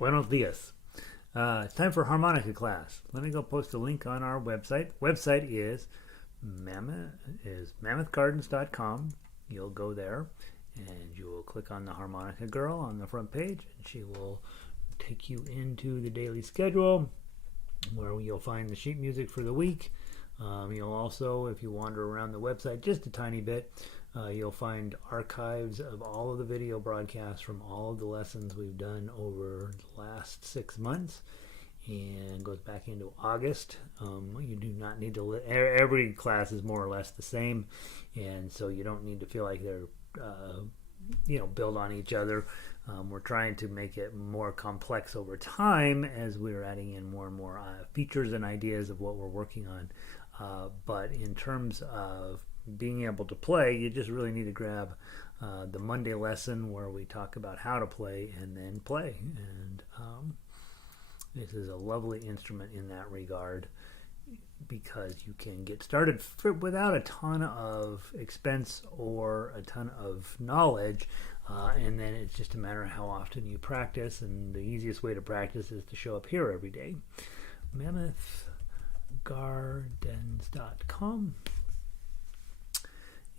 Buenos dias. It's time for harmonica class. Let me go post a link on our website. Website is mammothgardens.com. You'll go there and you will click on the harmonica girl on the front page, and she will take you into the daily schedule where you'll find the sheet music for the week. You'll also, if you wander around the website just a tiny bit, you'll find archives of all of the video broadcasts from all of the lessons we've done over the last 6 months, and goes back into August. You do not need to every class is more or less the same, and so you don't need to feel like they're build on each other. We're trying to make it more complex over time as we're adding in more and more features and ideas of what we're working on. But in terms of being able to play, you just really need to grab the Monday lesson where we talk about how to play and then play. And this is a lovely instrument in that regard, because you can get started without a ton of expense or a ton of knowledge, and then it's just a matter of how often you practice. And the easiest way to practice is to show up here every day. mammothgardens.com.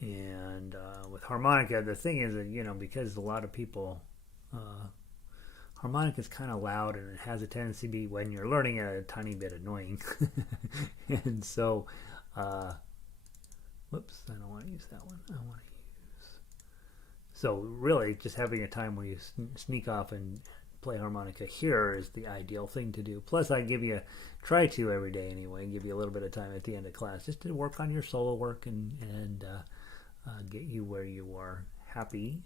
And with harmonica, the thing is that, because a lot of people, harmonica is kind of loud, and it has a tendency to be, when you're learning it, a tiny bit annoying. And so, whoops, I don't want to use that one. I want to use. So really, just having a time where you sneak off and play harmonica here is the ideal thing to do. Plus, I try to every day anyway, give you a little bit of time at the end of class just to work on your solo work and get you where you are happy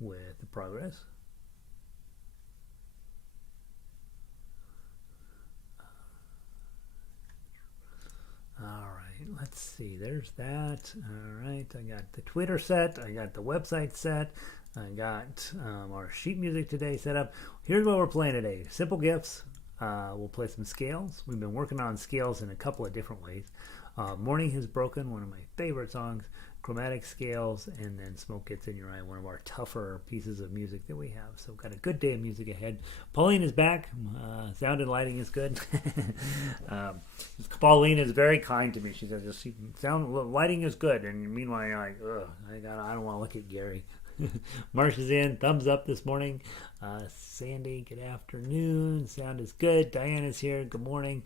with the progress. All right, let's see. There's that. All right, I got the Twitter set. I got the website set. I got our sheet music today set up. Here's what we're playing today. Simple Gifts. We'll play some scales. We've been working on scales in a couple of different ways. Morning Has Broken, one of my favorite songs. Chromatic Scales, and then Smoke Gets in Your Eye, one of our tougher pieces of music that we have. So we've got a good day of music ahead. Pauline is back. Sound and lighting is good. Pauline is very kind to me. She says, lighting is good. And meanwhile, you're like, I don't want to look at Gary. Marsh is in. Thumbs up this morning. Sandy, good afternoon. Sound is good. Diane is here. Good morning.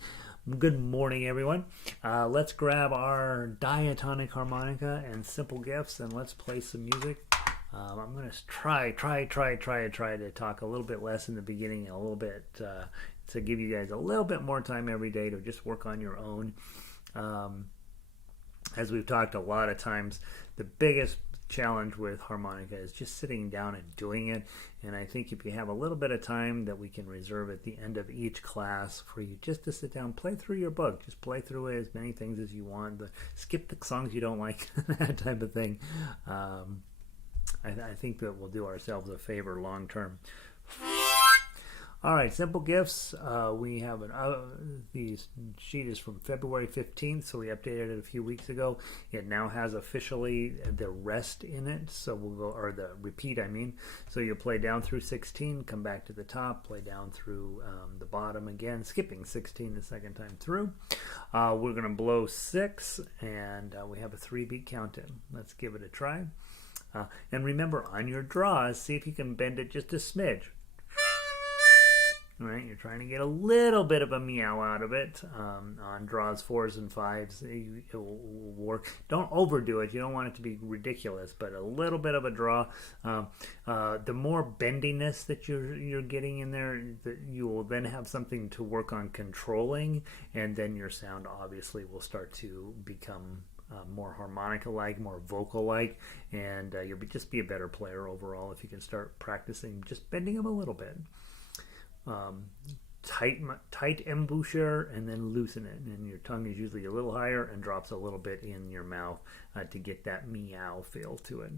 Good morning, everyone. Let's grab our diatonic harmonica and Simple Gifts, and let's play some music. I'm going to try to talk a little bit less in the beginning and a little bit to give you guys a little bit more time every day to just work on your own. As we've talked a lot of times, the biggest challenge with harmonica is just sitting down and doing it. And I think if you have a little bit of time that we can reserve at the end of each class for you just to sit down, play through your book, just play through it as many things as you want, but skip the songs you don't like, that type of thing. I think that we'll do ourselves a favor long term. All right, Simple Gifts. We have the sheet is from February 15th, so we updated it a few weeks ago. It now has officially the rest in it, so we'll go, or the repeat, I mean. So you'll play down through 16, come back to the top, play down through the bottom again, skipping 16 the second time through. We're going to blow 6, and we have a 3-beat count-in. Let's give it a try. And remember, on your draws, see if you can bend it just a smidge. Right, you're trying to get a little bit of a meow out of it. On draws 4s and 5s, it will work. Don't overdo it. You don't want it to be ridiculous, but a little bit of a draw. The more bendiness that you're getting in there, you will then have something to work on controlling, and then your sound obviously will start to become more harmonica-like, more vocal-like, and you'll just be a better player overall if you can start practicing just bending them a little bit. Tight embouchure, and then loosen it, and your tongue is usually a little higher and drops a little bit in your mouth to get that meow feel to it.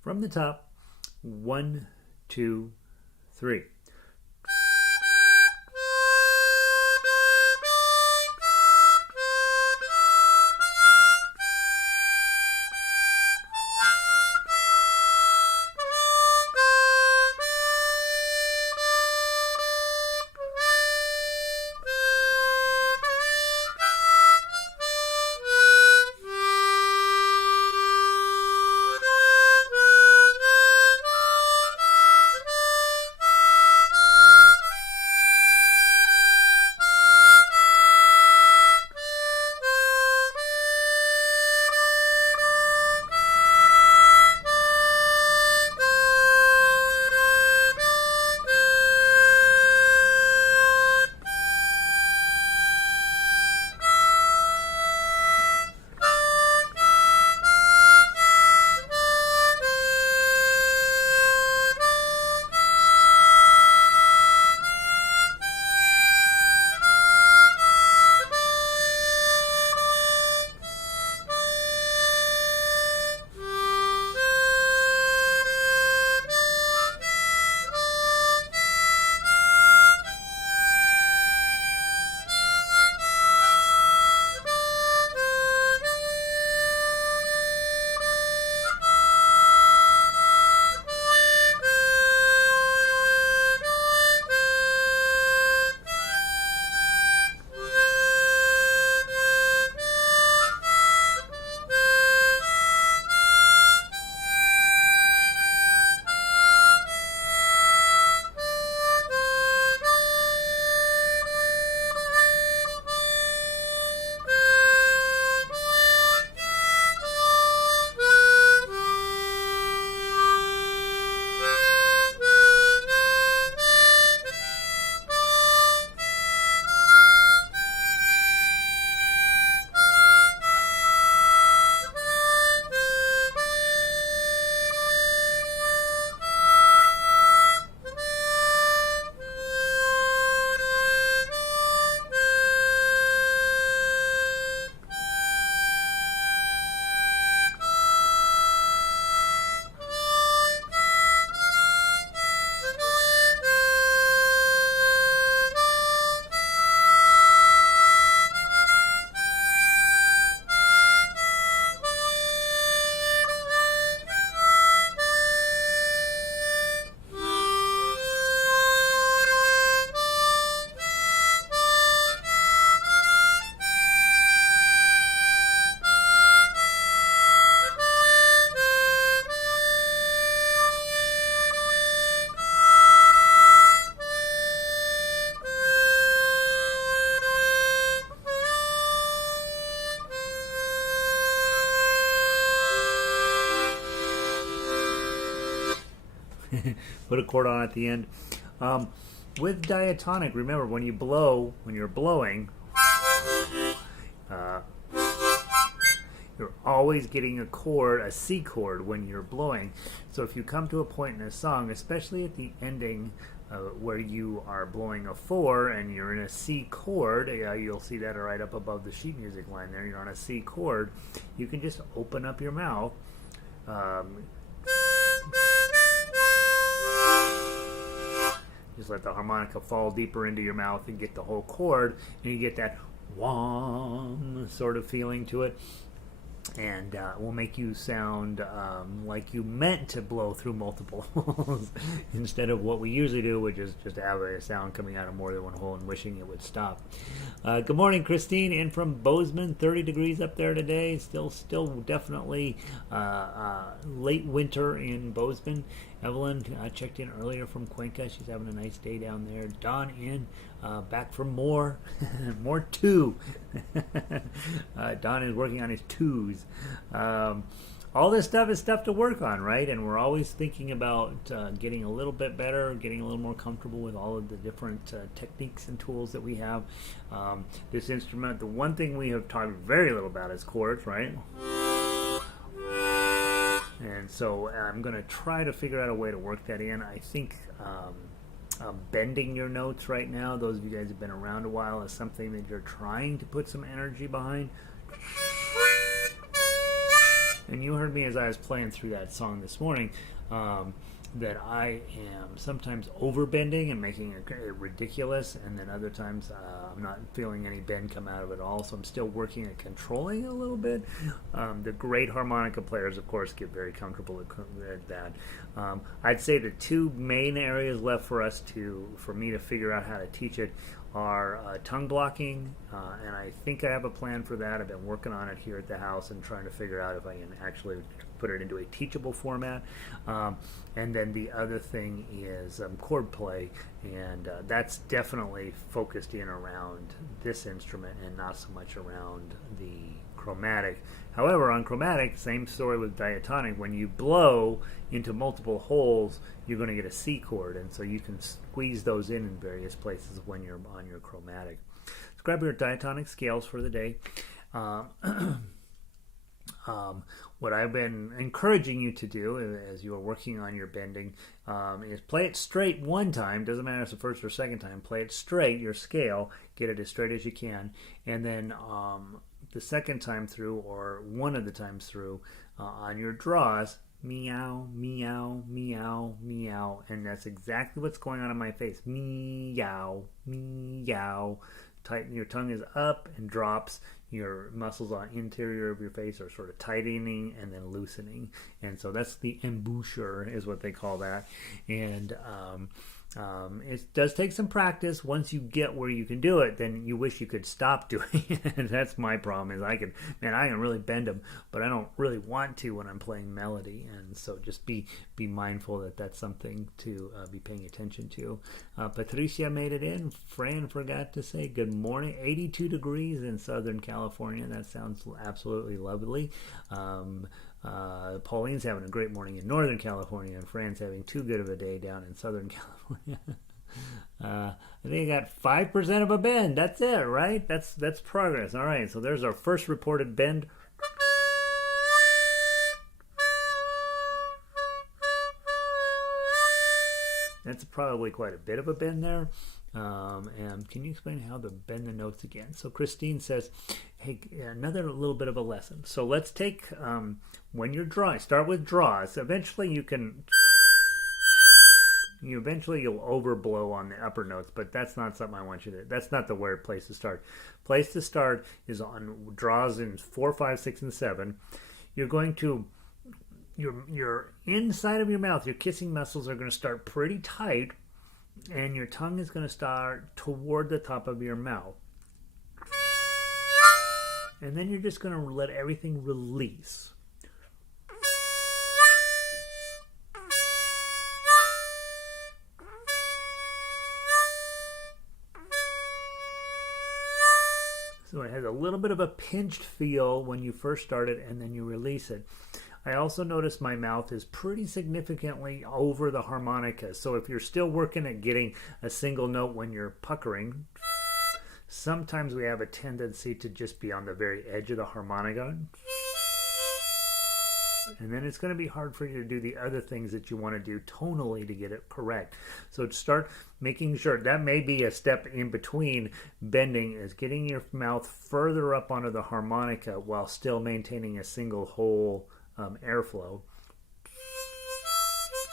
From the top, 1, 2, 3. Put a chord on at the end. With diatonic, remember when you're blowing, uh, you're always getting a chord, a C chord when you're blowing. So if you come to a point in a song, especially at the ending, where you are blowing a 4 and you're in a C chord, you'll see that right up above the sheet music line there. You're on a C chord. You can just open up your mouth. Just let the harmonica fall deeper into your mouth and get the whole chord, and you get that wong sort of feeling to it. And will make you sound like you meant to blow through multiple holes instead of what we usually do, which is just have a sound coming out of more than one hole and wishing it would stop. Good morning, Christine, in from Bozeman. 30 degrees up there today. Still definitely late winter in Bozeman. Evelyn checked in earlier from Cuenca. She's having a nice day down there. Don in, back for more 2. Don is working on his 2s. All this stuff is stuff to work on, right? And we're always thinking about getting a little bit better, getting a little more comfortable with all of the different techniques and tools that we have. This instrument, the one thing we have talked very little about is chords, right? And so I'm going to try to figure out a way to work that in. I think bending your notes right now, those of you guys who have been around a while, is something that you're trying to put some energy behind. And you heard me as I was playing through that song this morning, that I am sometimes overbending and making it ridiculous, and then other times I'm not feeling any bend come out of it at all, so I'm still working at controlling it a little bit. The great harmonica players, of course, get very comfortable at that. I'd say the 2 main areas left for me to figure out how to teach it are tongue blocking, and I think I have a plan for that. I've been working on it here at the house and trying to figure out if I can actually put it into a teachable format. And then the other thing is chord play, and that's definitely focused in around this instrument and not so much around the chromatic. However, on chromatic, same story with diatonic. When you blow into multiple holes, you're going to get a C chord, and so you can squeeze those in various places when you're on your chromatic. Let's grab your diatonic scales for the day. What I've been encouraging you to do as you are working on your bending is play it straight one time. Doesn't matter if it's the first or second time. Play it straight, your scale. Get it as straight as you can. And then the second time through, or one of the times through, on your draws, meow, meow, meow, meow. And that's exactly what's going on in my face. Meow, meow. Tighten, your tongue is up and drops. Your muscles on interior of your face are sort of tightening and then loosening, and so that's the embouchure is what they call that. And it does take some practice. Once you get where you can do it, then you wish you could stop doing it. That's my problem, is I can really bend them, but I don't really want to when I'm playing melody. And so just be mindful that that's something to be paying attention to. Patricia made it in. Fran forgot to say good morning. 82 degrees in Southern California. That sounds absolutely lovely. Pauline's having a great morning in Northern California, and Fran's having too good of a day down in Southern California. I think I got 5% of a bend. That's it, right? That's progress. All right, so there's our first reported bend. That's probably quite a bit of a bend there. And can you explain how to bend the notes again? So Christine says, hey, another little bit of a lesson. So let's take, when you're drawing, start with draws. Eventually you'll overblow on the upper notes, but that's not something I want you to, that's not the place to start. Place to start is on draws in 4, 5, 6, and 7. You're going to, your inside of your mouth, your kissing muscles are going to start pretty tight, and your tongue is going to start toward the top of your mouth. And then you're just going to let everything release. So it has a little bit of a pinched feel when you first start it, and then you release it. I also notice my mouth is pretty significantly over the harmonica. So if you're still working at getting a single note when you're puckering, sometimes we have a tendency to just be on the very edge of the harmonica. And then it's going to be hard for you to do the other things that you want to do tonally to get it correct. So start making sure, that may be a step in between bending, is getting your mouth further up onto the harmonica while still maintaining a single whole airflow.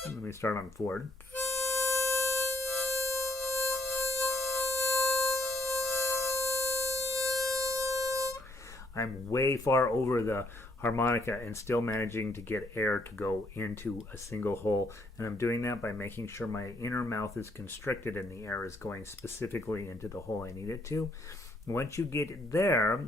Let me start on Ford. I'm way far over the harmonica and still managing to get air to go into a single hole. And I'm doing that by making sure my inner mouth is constricted and the air is going specifically into the hole I need it to. Once you get there,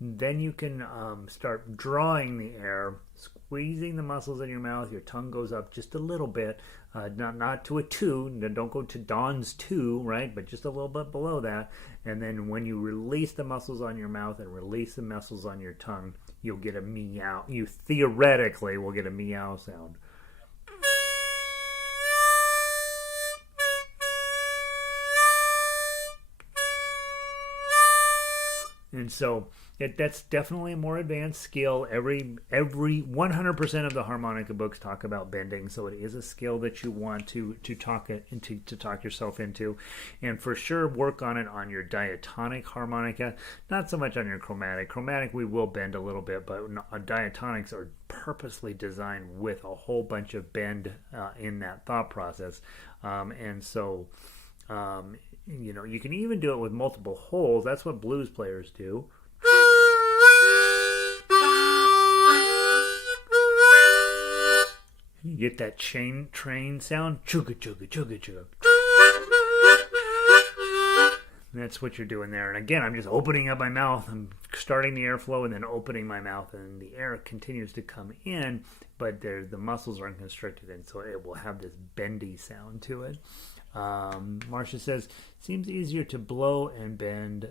then you can start drawing the air, squeezing the muscles in your mouth. Your tongue goes up just a little bit, not to a 2. Don't go to Don's 2, right? But just a little bit below that. And then when you release the muscles on your mouth and release the muscles on your tongue, you'll get a meow. You theoretically will get a meow sound. And so that's definitely a more advanced skill. Every 100% of the harmonica books talk about bending, so it is a skill that you want to talk yourself into, and for sure work on it on your diatonic harmonica. Not so much on your chromatic. Chromatic we will bend a little bit, but diatonics are purposely designed with a whole bunch of bend in that thought process, and so. You know, you can even do it with multiple holes. That's what blues players do. You get that train sound. Chugga, chugga, chugga, chugga. That's what you're doing there. And again, I'm just opening up my mouth. I'm starting the airflow and then opening my mouth, and the air continues to come in, but the muscles are unconstricted, and so it will have this bendy sound to it. Marcia says, seems easier to blow and bend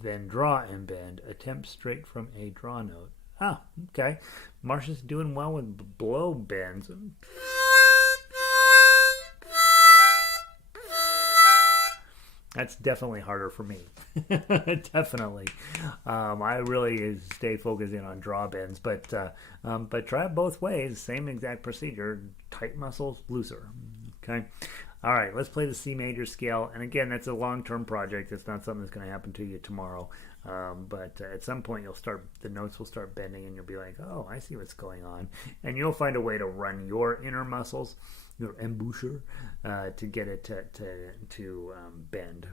than draw and bend. Attempt straight from a draw note. Ah, okay. Marcia's doing well with blow bends. That's definitely harder for me. Definitely. I really stay focused in on draw bends, but try it both ways. Same exact procedure. Tight muscles, looser. Okay. All right, let's play the C major scale. And again, that's a long-term project. It's not something that's going to happen to you tomorrow. But at some point, the notes will start bending, and you'll be like, oh, I see what's going on. And you'll find a way to run your inner muscles, your embouchure, to get it to bend.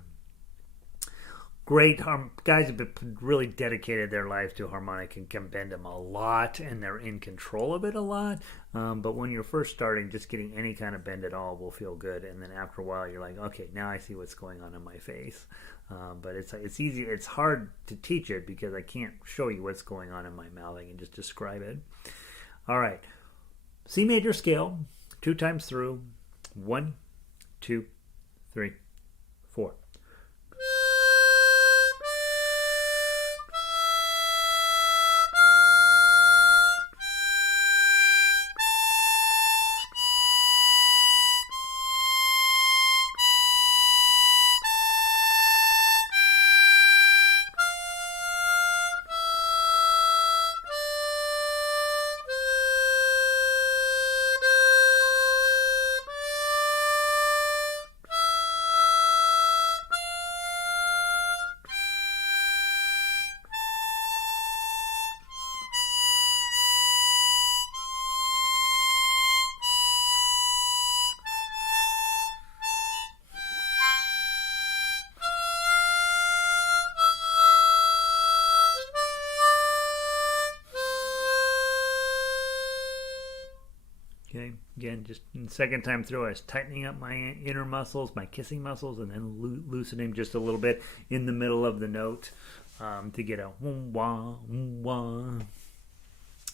Great guys have been really dedicated their life to harmonic and can bend them a lot, and they're in control of it a lot. But when you're first starting, just getting any kind of bend at all will feel good, and then after a while, you're like, okay, now I see what's going on in my face. But it's easy. It's hard to teach it because I can't show you what's going on in my mouth. I can just describe it. All right, C major scale, 2 times through. 1, 2, 3, 4. Okay, again, just the second time through, I was tightening up my inner muscles, my kissing muscles, and then loosening just a little bit in the middle of the note to get a wah, wah.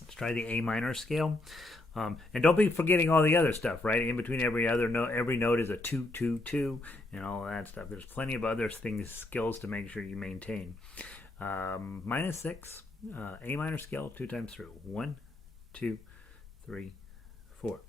Let's try the A minor scale. And don't be forgetting all the other stuff, right? In between every note is a 2, 2, 2, and all of that stuff. There's plenty of other things, skills to make sure you maintain. -6, A minor scale 2 times through. 1, 2, 3, 4.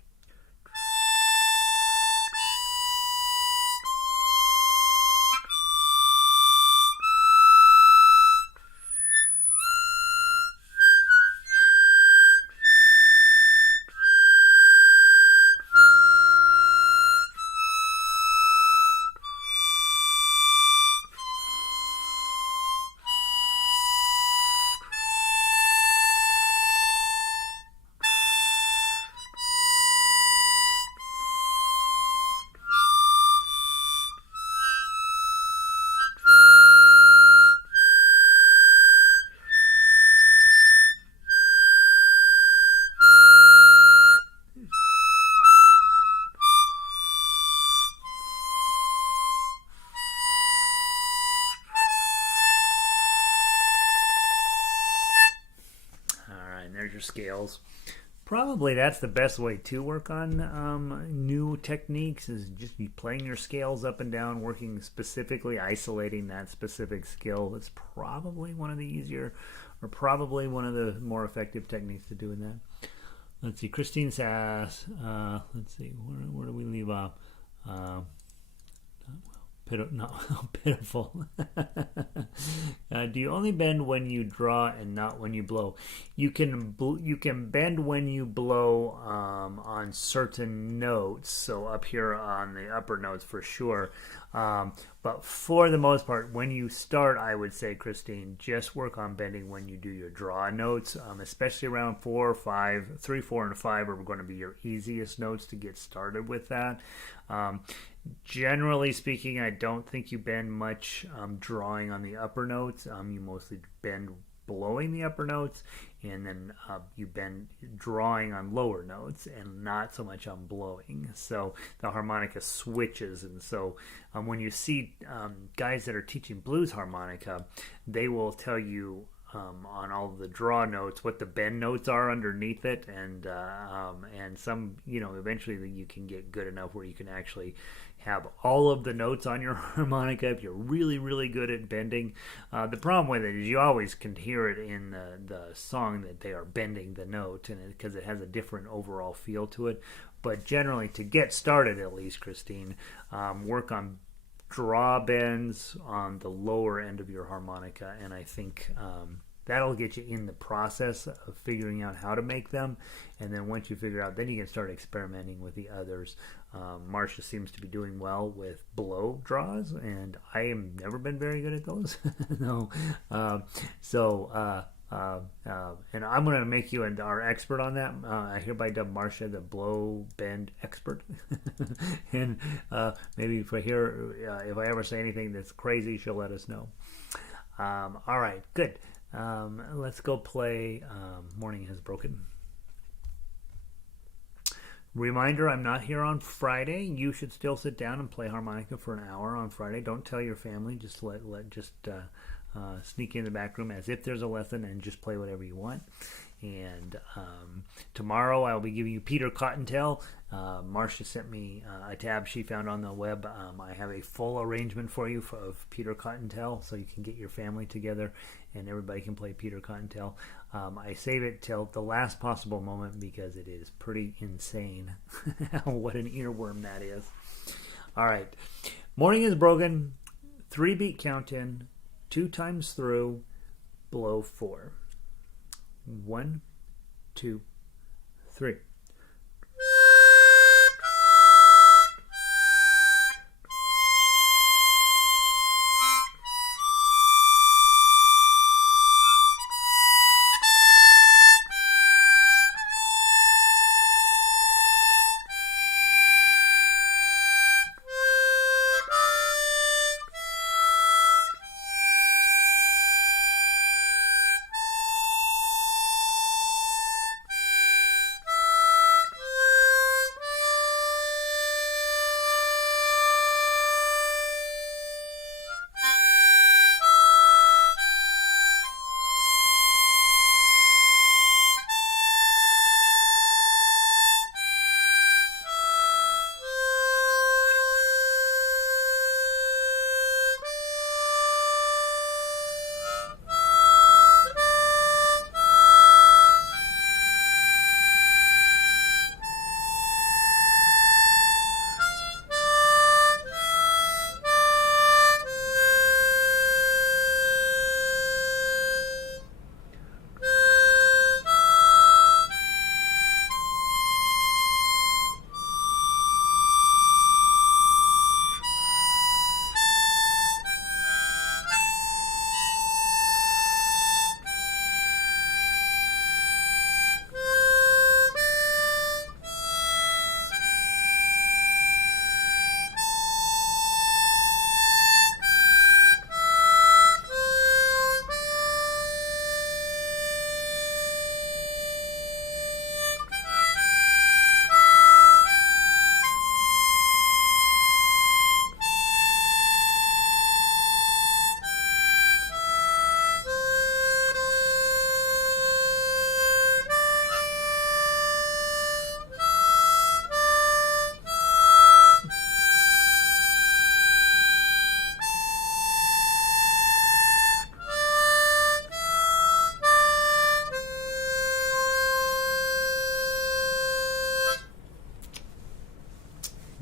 There's your scales. Probably that's the best way to work on new techniques, is just be playing your scales up and down, working specifically, isolating that specific skill. It's probably one of the easier, or probably one of the more effective techniques to doing that. Let's see, Christine says, let's see, where do we leave off? Pitiful. Do you only bend when you draw and not when you blow? You can bend when you blow on certain notes. So up here on the upper notes for sure. But for the most part, when you start, I would say, Christine, just work on bending when you do your draw notes, especially around 4 or 5. 3, 4, and 5 are going to be your easiest notes to get started with that. Generally speaking, I don't think you bend much drawing on the upper notes. You mostly bend blowing the upper notes, and then you bend drawing on lower notes and not so much on blowing. So the harmonica switches, and so when you see guys that are teaching blues harmonica, they will tell you on all of the draw notes what the bend notes are underneath it, and some, eventually you can get good enough where you can actually have all of the notes on your harmonica if you're really, really good at bending. The problem with it is you always can hear it in the song that they are bending the note, and because it has a different overall feel to it. But generally, to get started at least, Christine, work on draw bends on the lower end of your harmonica, and I think that'll get you in the process of figuring out how to make them. And then once you figure out, then you can start experimenting with the others. Marcia seems to be doing well with blow draws, and I have never been very good at those. No, and I'm going to make you our expert on that. I hereby dub Marcia the blow bend expert. And maybe if I ever say anything that's crazy, she'll let us know. All right, good. Let's go play Morning Has Broken. Reminder, I'm not here on Friday. You should still sit down and play harmonica for an hour on Friday. Don't tell your family. Just sneak in the back room as if there's a lesson and just play whatever you want. And tomorrow I'll be giving you Peter Cottontail. Marcia sent me a tab she found on the web. I have a full arrangement for you of Peter Cottontail, so you can get your family together and everybody can play Peter Cottontail. I save it till the last possible moment because it is pretty insane what an earworm that is. All right. Morning is Broken. 3-beat count in. 2 times through. Blow 4. 1, 2, 3.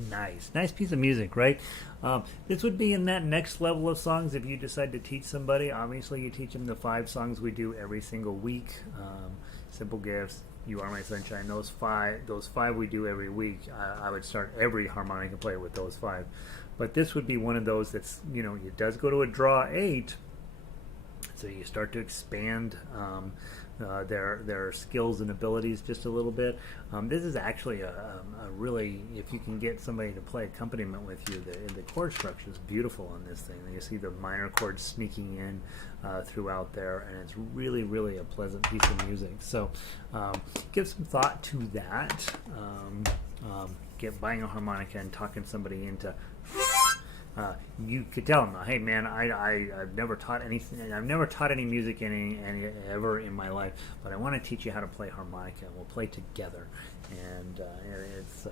Nice piece of music, right? This would be in that next level of songs if you decide to teach somebody. Obviously, you teach them the 5 songs we do every single week. Simple Gifts, You Are My Sunshine. Those five we do every week. I would start every harmonica player with those 5. But this would be one of those that's, it does go to a draw 8. So you start to expand their skills and abilities just a little bit. This is actually a really, if you can get somebody to play accompaniment with you, the chord structure is beautiful on this thing. You see the minor chords sneaking in throughout there, and it's really, really a pleasant piece of music. So give some thought to that. Get buying a harmonica and talking somebody into. You could tell them, hey man, I've never taught anything. I've never taught any music ever in my life, but I want to teach you how to play harmonica. We'll play together, and it's.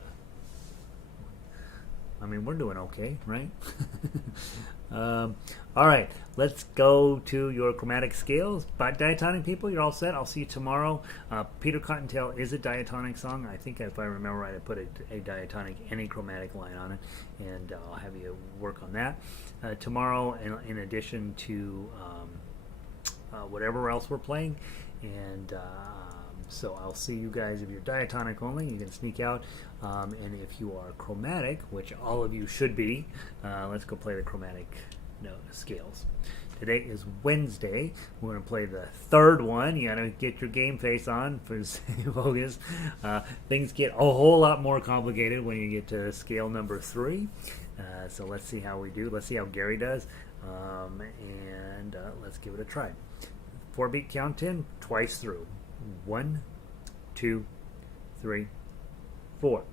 We're doing okay, right? All right, let's go to your chromatic scales. But diatonic people, you're all set. I'll see you tomorrow. Peter Cottontail is a diatonic song. I think if I remember right, I put a diatonic and a chromatic line on it, and I'll have you work on that tomorrow. In addition to whatever else we're playing, and. So I'll see you guys. If you're diatonic only, you can sneak out. And if you are chromatic, which all of you should be, let's go play the chromatic scales. Today is Wednesday. We're going to play the 3rd one. You got to get your game face on for focus. Things get a whole lot more complicated when you get to scale number 3. So let's see how we do. Let's see how Gary does. And let's give it a try. 4-beat count in, twice through. 1, 2, 3, 4.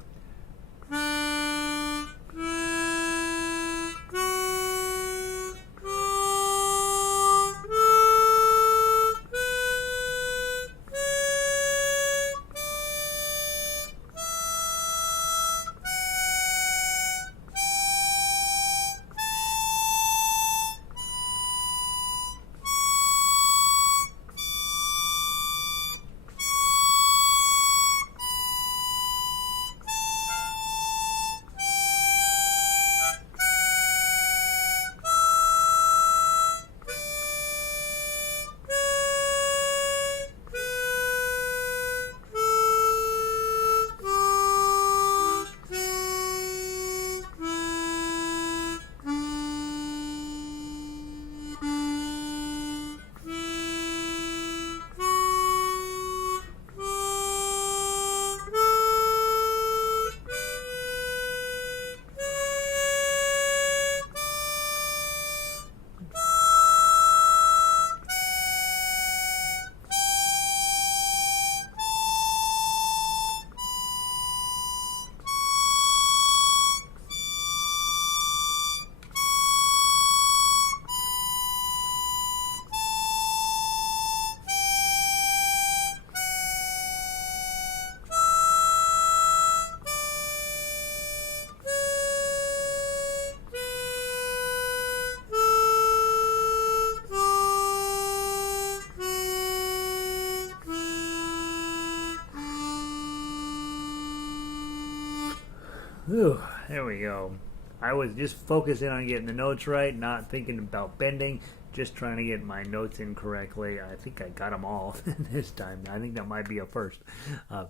Whew, there we go. I was just focusing on getting the notes right, not thinking about bending, just trying to get my notes in correctly. I think I got them all this time. I think that might be a first.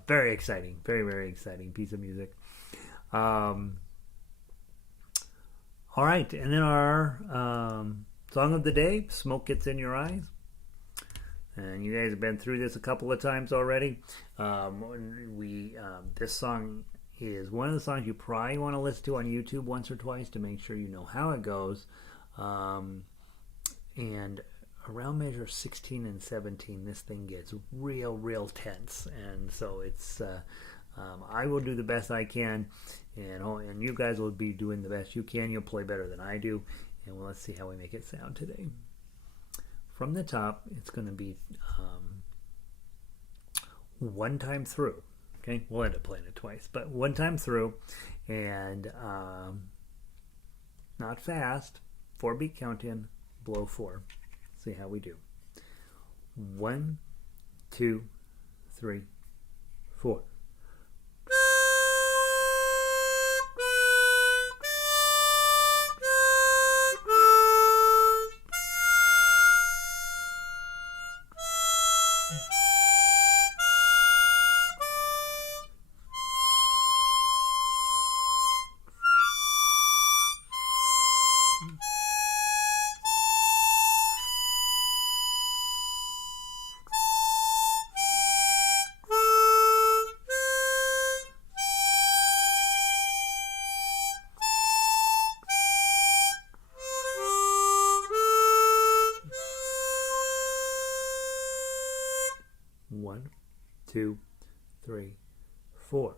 Very exciting. Very, very exciting piece of music. All right, and then our song of the day, Smoke Gets in Your Eyes. And you guys have been through this a couple of times already. This song is one of the songs you probably want to listen to on YouTube once or twice to make sure you know how it goes. And around measure 16 and 17, this thing gets real tense. And so it's I will do the best I can, and you guys will be doing the best you can. You'll play better than I do, and let's see how we make it sound today. From the top, it's going to be one time through. Okay, we'll end up playing it twice, but one time through, and not fast. 4-beat count in, blow 4. See how we do. 1, 2, 3, 4. 2, 3, 4.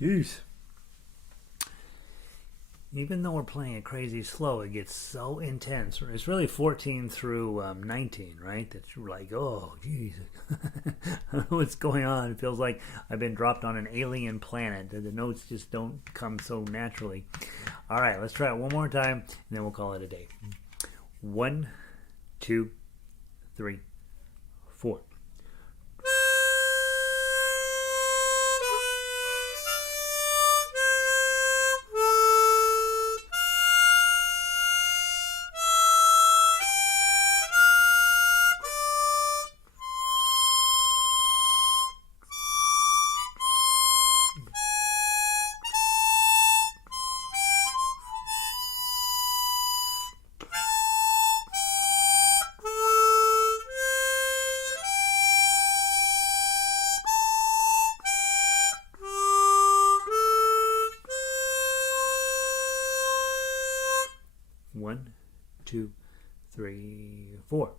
Jeez. Even though we're playing it crazy slow, it gets so intense. It's really 14 through 19, right? That you're like, oh, geez. I don't know what's going on. It feels like I've been dropped on an alien planet. The notes just don't come so naturally. All right, let's try it one more time, and then we'll call it a day. 1, 2, 3, 4. One, two, three, 4.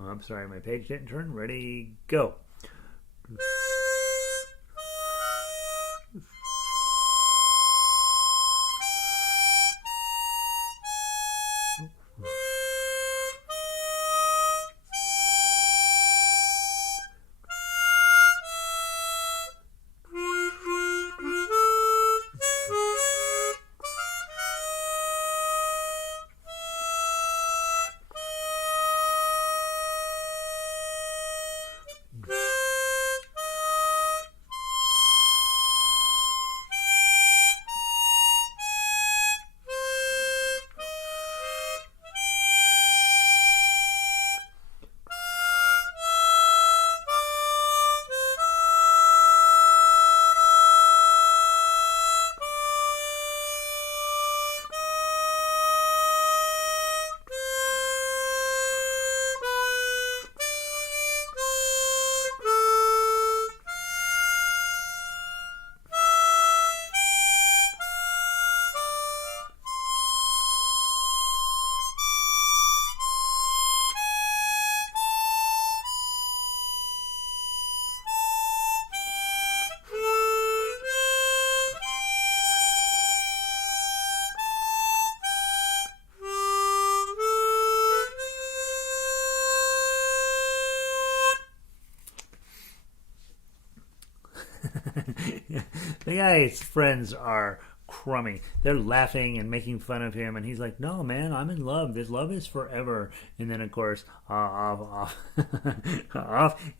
I'm sorry, my page didn't turn. Ready, go. The guy's friends are crummy. They're laughing and making fun of him, and he's like, "No, man, I'm in love. This love is forever." And then, of course, off,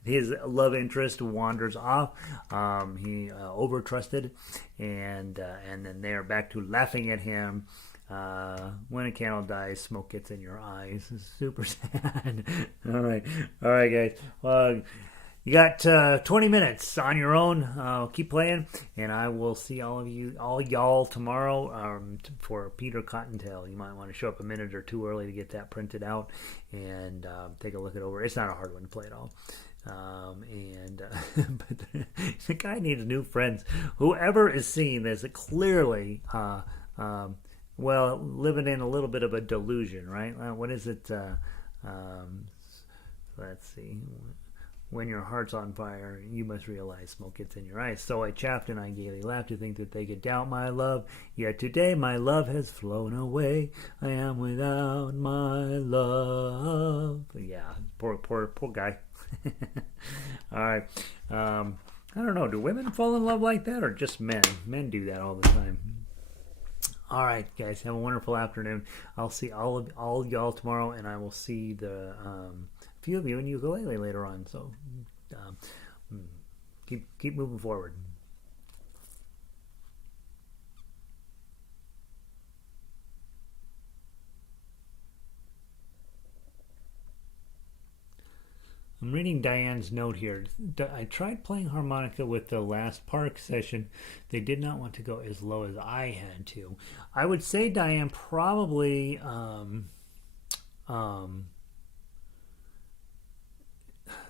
his love interest wanders off. He overtrusted, and then they are back to laughing at him. When a candle dies, smoke gets in your eyes. It's super sad. All right, guys. Well, you got 20 minutes on your own. Keep playing, and I will see all y'all tomorrow for Peter Cottontail. You might want to show up a minute or two early to get that printed out and take a look it over. It's not a hard one to play at all. But the guy needs new friends. Whoever is seeing this clearly, living in a little bit of a delusion, right? What is it? Let's see. When your heart's on fire, you must realize smoke gets in your eyes. So I chaffed and I gaily laughed to think that they could doubt my love. Yet today my love has flown away. I am without my love. Yeah, poor guy. All right. I don't know. Do women fall in love like that or just men? Men do that all the time. All right, guys. Have a wonderful afternoon. I'll see all y'all tomorrow, and I will see the few of you in ukulele later on. So keep moving forward. I'm reading Diane's note here. I tried playing harmonica with the last park session. They did not want to go as low as I had to. I would say, Diane, probably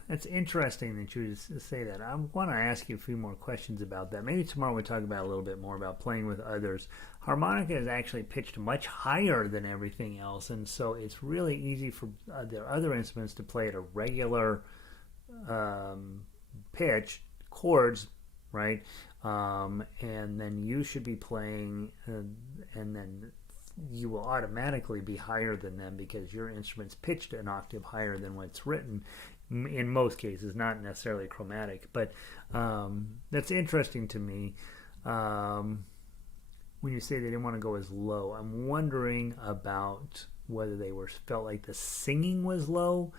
that's interesting that you say that. I want to ask you a few more questions about that. Maybe tomorrow we'll talk about a little bit more about playing with others. Harmonica is actually pitched much higher than everything else, and so it's really easy for the other instruments to play at a regular pitch, chords, right? And then you should be playing, and then you will automatically be higher than them because your instrument's pitched an octave higher than what's written. In most cases, not necessarily chromatic, but that's interesting to me. When you say they didn't want to go as low, I'm wondering about whether they felt like the singing was low,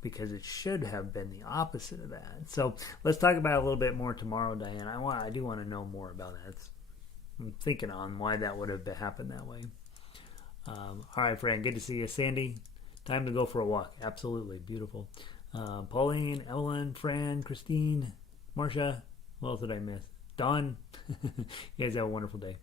because it should have been the opposite of that. So let's talk about it a little bit more tomorrow, Diane. I do want to know more about that. I'm thinking on why that would have happened that way. All right, friend. Good to see you, Sandy. Time to go for a walk. Absolutely. Beautiful. Pauline, Evelyn, Fran, Christine, Marcia. What else did I miss? Dawn. You guys have a wonderful day.